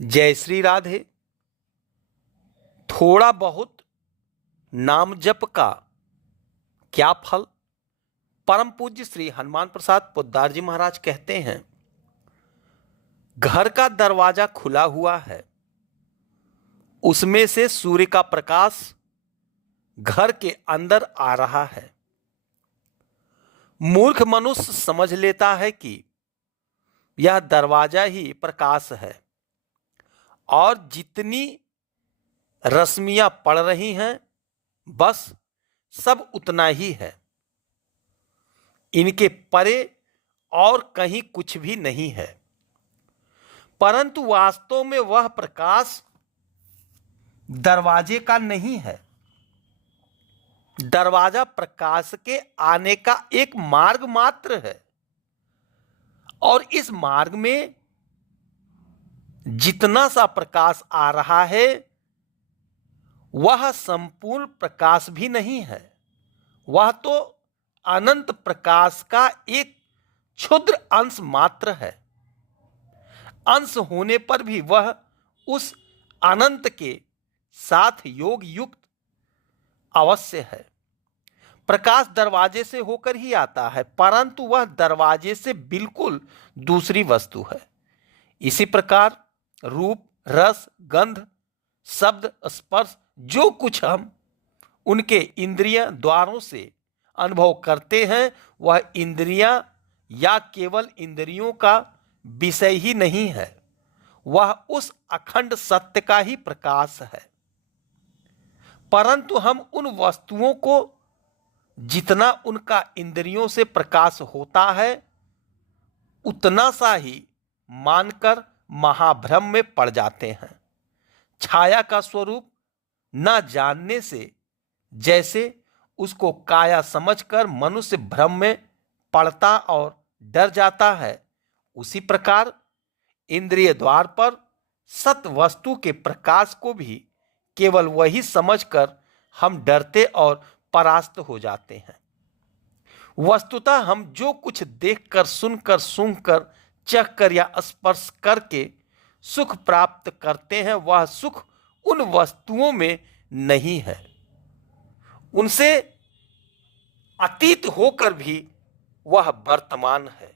जय श्री राधे। थोड़ा बहुत नाम जप का क्या फल। परम पूज्य श्री हनुमान प्रसाद पोद्दार जी महाराज कहते हैं, घर का दरवाजा खुला हुआ है, उसमें से सूर्य का प्रकाश घर के अंदर आ रहा है। मूर्ख मनुष्य समझ लेता है कि यह दरवाजा ही प्रकाश है और जितनी रश्मियां पड़ रही हैं बस सब उतना ही है, इनके परे और कहीं कुछ भी नहीं है। परंतु वास्तव में वह प्रकाश दरवाजे का नहीं है। दरवाजा प्रकाश के आने का एक मार्ग मात्र है और इस मार्ग में जितना सा प्रकाश आ रहा है वह संपूर्ण प्रकाश भी नहीं है, वह तो अनंत प्रकाश का एक क्षुद्र अंश मात्र है। अंश होने पर भी वह उस अनंत के साथ योग युक्त अवश्य है। प्रकाश दरवाजे से होकर ही आता है, परंतु वह दरवाजे से बिल्कुल दूसरी वस्तु है। इसी प्रकार रूप, रस, गंध, शब्द, स्पर्श जो कुछ हम उनके इंद्रिय द्वारों से अनुभव करते हैं वह इंद्रियां या केवल इंद्रियों का विषय ही नहीं है, वह उस अखंड सत्य का ही प्रकाश है। परंतु हम उन वस्तुओं को जितना उनका इंद्रियों से प्रकाश होता है उतना सा ही मानकर महाभ्रम में पड़ जाते हैं। छाया का स्वरूप न जानने से जैसे उसको काया समझकर मनुष्य भ्रम में पड़ता और डर जाता है, उसी प्रकार इंद्रिय द्वार पर सत वस्तु के प्रकाश को भी केवल वही समझकर हम डरते और परास्त हो जाते हैं। वस्तुतः हम जो कुछ देखकर, सुनकर, सूंघकर, चखकर या स्पर्श करके सुख प्राप्त करते हैं वह सुख उन वस्तुओं में नहीं है, उनसे अतीत होकर भी वह वर्तमान है।